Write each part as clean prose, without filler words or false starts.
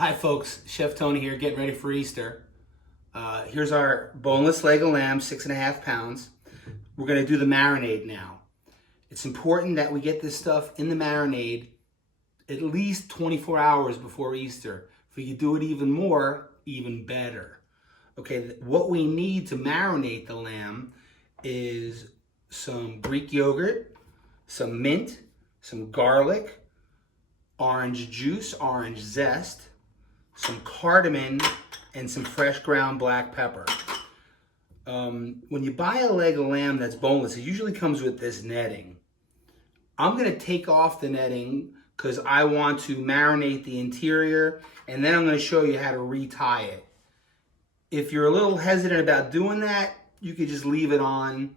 Hi folks, Chef Tony here, getting ready for Easter. Here's our boneless leg of lamb, 6.5 pounds. We're gonna do the marinade now. It's important that we get this stuff in the marinade at least 24 hours before Easter. If we could do it even more, even better. Okay, what we need to marinate the lamb is some Greek yogurt, some mint, some garlic, orange juice, orange zest, some cardamom, and some fresh ground black pepper. When you buy a leg of lamb that's boneless, it usually comes with this netting. I'm gonna take off the netting because I want to marinate the interior, and then I'm gonna show you how to retie it. If you're a little hesitant about doing that, you could just leave it on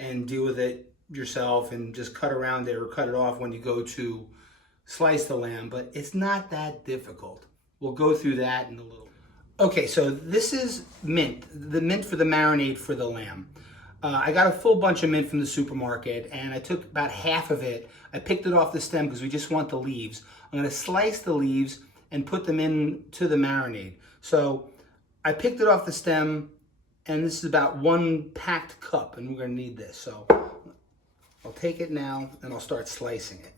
and deal with it yourself and just cut around it or cut it off when you go to slice the lamb, but it's not that difficult. We'll go through that in a little. Okay, so this is mint, the mint for the marinade for the lamb. I got a full bunch of mint from the supermarket and I took about half of it. I picked it off the stem because we just want the leaves. I'm gonna slice the leaves and put them into the marinade. So I picked it off the stem and this is about 1 packed cup and we're gonna need this. So I'll take it now and I'll start slicing it.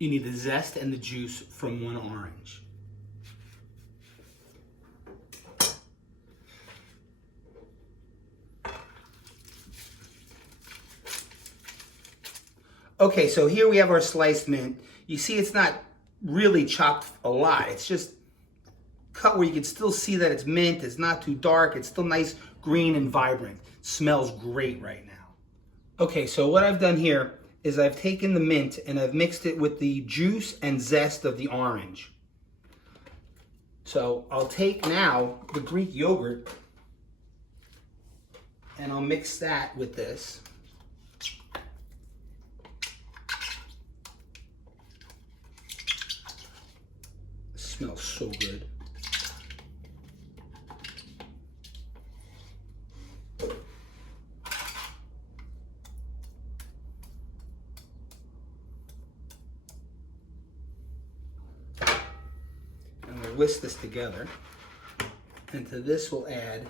You need the zest and the juice from 1 orange. Okay, so here we have our sliced mint. You see it's not really chopped a lot. It's just cut where you can still see that it's mint. It's not too dark. It's still nice, green, and vibrant. Smells great right now. Okay, so what I've done here is I've taken the mint and I've mixed it with the juice and zest of the orange. So I'll take now the Greek yogurt and I'll mix that with this. It smells so good. Whisk this together, and to this we'll add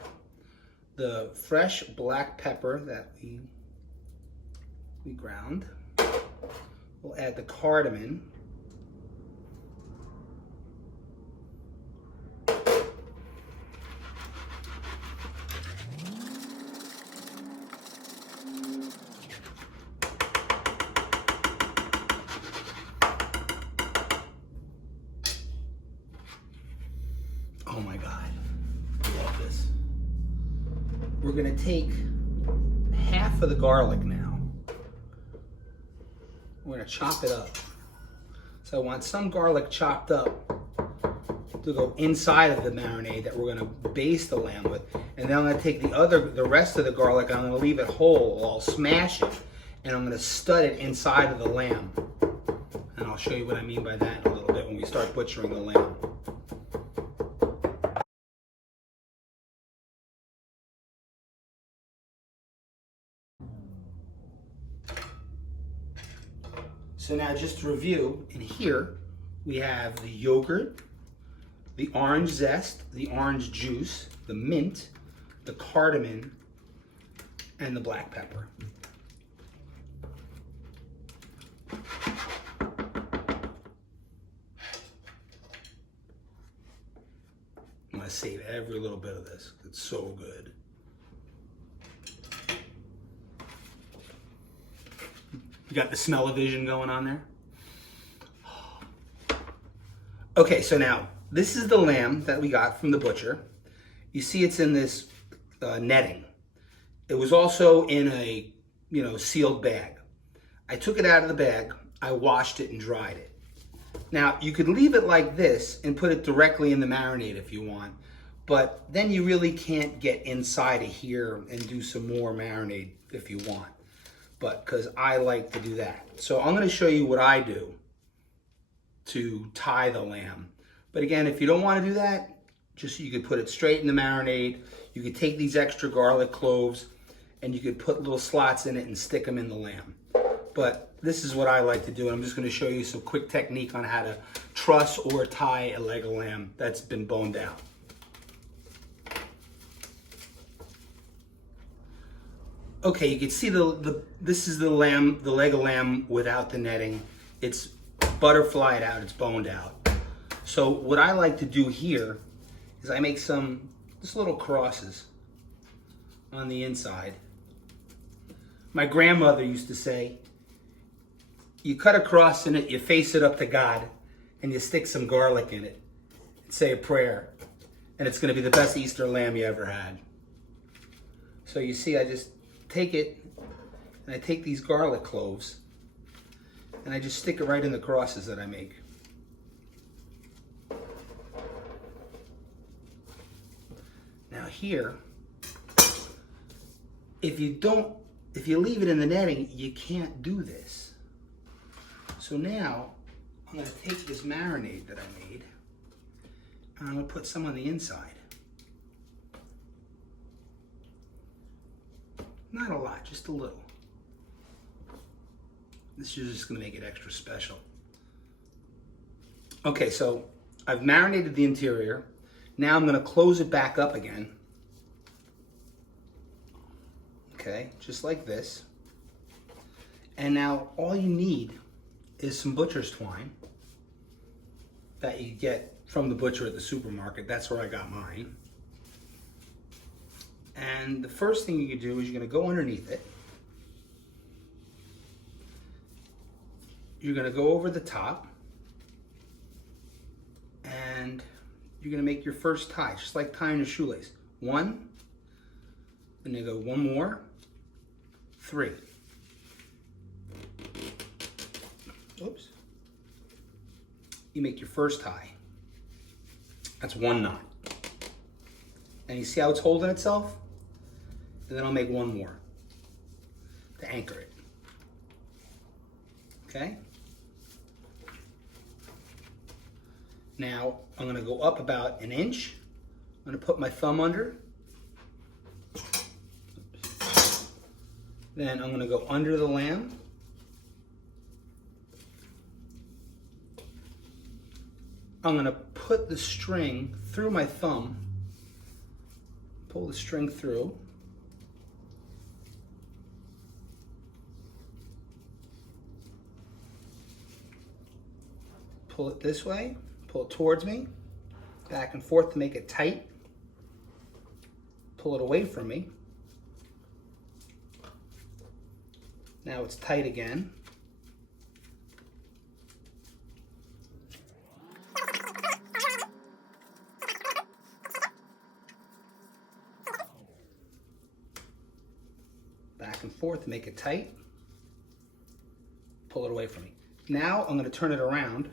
the fresh black pepper that we ground. We'll add the cardamom, oh my God, I love this. We're gonna take half of the garlic now. We're gonna chop it up. So I want some garlic chopped up to go inside of the marinade that we're gonna baste the lamb with. And then I'm gonna take the rest of the garlic, I'm gonna leave it whole, I'll smash it, and I'm gonna stud it inside of the lamb. And I'll show you what I mean by that in a little bit when we start butchering the lamb. So now just to review, in here we have the yogurt, the orange zest, the orange juice, the mint, the cardamom, and the black pepper. I'm gonna save every little bit of this. It's so good. You got the smell-o-vision going on there? Okay, so now, this is the lamb that we got from the butcher. You see it's in this netting. It was also in a, sealed bag. I took it out of the bag, I washed it and dried it. Now, you could leave it like this and put it directly in the marinade if you want, but then you really can't get inside of here and do some more marinade if you want. But because I like to do that. So I'm gonna show you what I do to tie the lamb. But again, if you don't wanna do that, just you could put it straight in the marinade. You could take these extra garlic cloves and you could put little slots in it and stick them in the lamb. but this is what I like to do, and I'm just going to show you some quick technique on how to truss or tie a leg of lamb that's been boned out. Okay, you can see this is the leg of lamb without the netting. It's butterflied out, it's boned out. So what I like to do here is I make just little crosses on the inside. My grandmother used to say, you cut a cross in it, you face it up to God, and you stick some garlic in it and say a prayer, and it's going to be the best Easter lamb you ever had. So you see, I just take it, and I take these garlic cloves, and I just stick it right in the crosses that I make. Now here, if you leave it in the netting, you can't do this. So now, I'm going to take this marinade that I made, and I'm going to put some on the inside. Not a lot, just a little. This is just going to make it extra special. Okay, so I've marinated the interior. Now I'm going to close it back up again. Okay, just like this. And now all you need is some butcher's twine that you get from the butcher at the supermarket. That's where I got mine. And the first thing you can do is you're going to go underneath it. You're going to go over the top. And you're going to make your first tie, just like tying a shoelace. 1, then you go 1 more, 3. Oops. You make your first tie. That's 1 knot. And you see how it's holding itself? And then I'll make 1 more to anchor it. Okay? Now I'm going to go up about 1 inch. I'm going to put my thumb under. Oops. Then I'm going to go under the lamb. I'm going to put the string through my thumb, pull the string through, pull it this way, pull it towards me, back and forth to make it tight, pull it away from me. Now it's tight again. Back and forth to make it tight. Pull it away from me. Now I'm going to turn it around.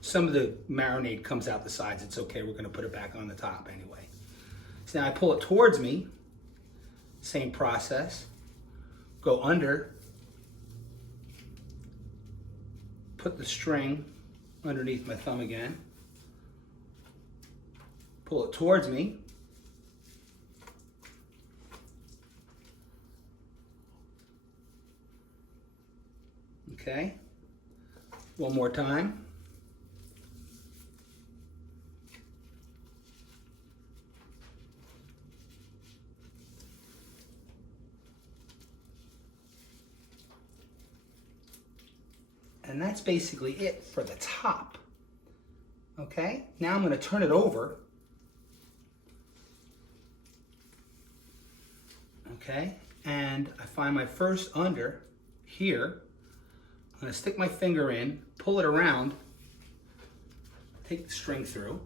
Some of the marinade comes out the sides. It's okay. We're going to put it back on the top anyway. So now I pull it towards me. Same process. Go under. Put the string underneath my thumb again. Pull it towards me. Okay, 1 more time. And that's basically it for the top. Okay, now I'm going to turn it over. Okay, and I find my first under here. I'm going to stick my finger in, pull it around, take the string through,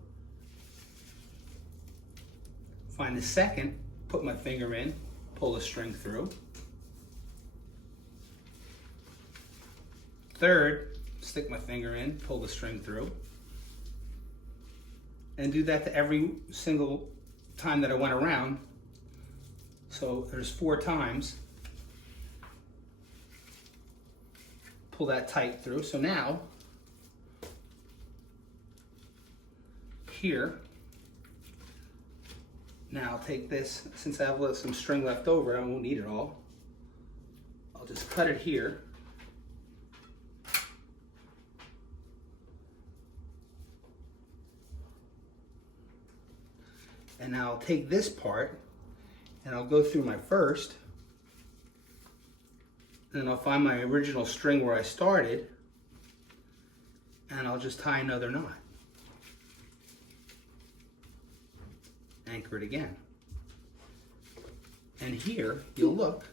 find the second, put my finger in, pull the string through. Third, stick my finger in, pull the string through. And do that to every single time that I went around. So there's 4 times. Pull that tight through. So now, here, now I'll take this, since I have some string left over, I won't need it all. I'll just cut it here. And now I'll take this part and I'll go through my first, and I'll find my original string where I started, and I'll just tie another knot. Anchor it again. And here, you'll look,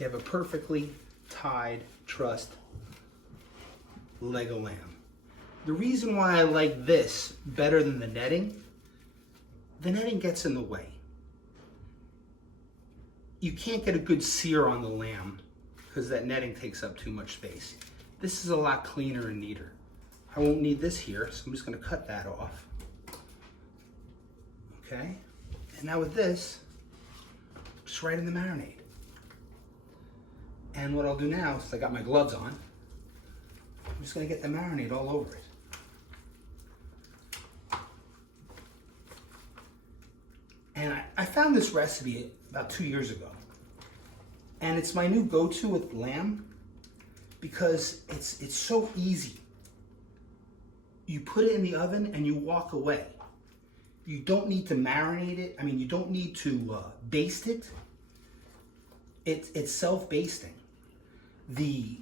you have a perfectly tied, trussed leg of lamb. The reason why I like this better than the netting gets in the way. You can't get a good sear on the lamb because that netting takes up too much space. This is a lot cleaner and neater. I won't need this here, so I'm just going to cut that off. Okay, and now with this, just right in the marinade. And what I'll do now, since I got my gloves on, I'm just going to get the marinade all over it. And I found this recipe about 2 years ago. And it's my new go-to with lamb because it's so easy. You put it in the oven and you walk away. You don't need to marinate it. I mean, you don't need to baste it. It's self-basting. The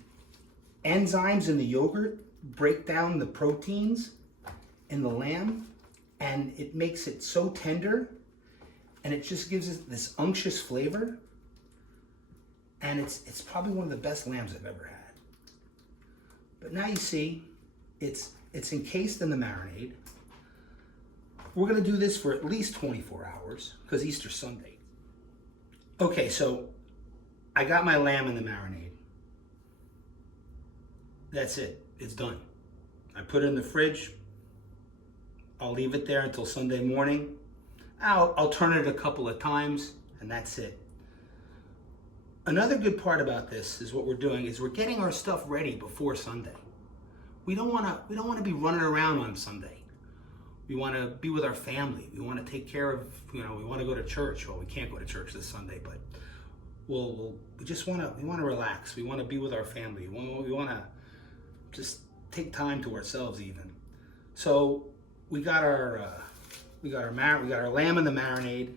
enzymes in the yogurt break down the proteins in the lamb, and it makes it so tender, and it just gives it this unctuous flavor. And it's probably one of the best lambs I've ever had. But now you see, it's encased in the marinade. We're gonna do this for at least 24 hours because Easter Sunday. Okay, so I got my lamb in the marinade. That's it, it's done. I put it in the fridge. I'll leave it there until Sunday morning. I'll turn it a couple of times and that's it. Another good part about this is what we're doing is we're getting our stuff ready before Sunday. We don't want to be running around on Sunday. We want to be with our family. We want to take care of, we want to go to church. Well, we can't go to church this Sunday, but we just want to relax. We want to be with our family. We want to just take time to ourselves even. So we got our lamb in the marinade.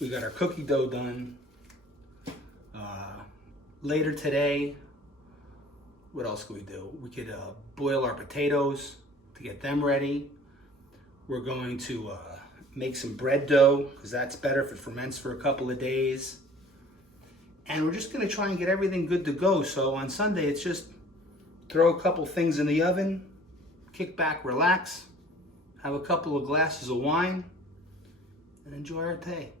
We got our cookie dough done. Later today, what else could we do? We could boil our potatoes to get them ready. We're going to make some bread dough because that's better if it ferments for a couple of days. And we're just going to try and get everything good to go. So on Sunday, it's just throw a couple things in the oven, kick back, relax, have a couple of glasses of wine, and enjoy our day.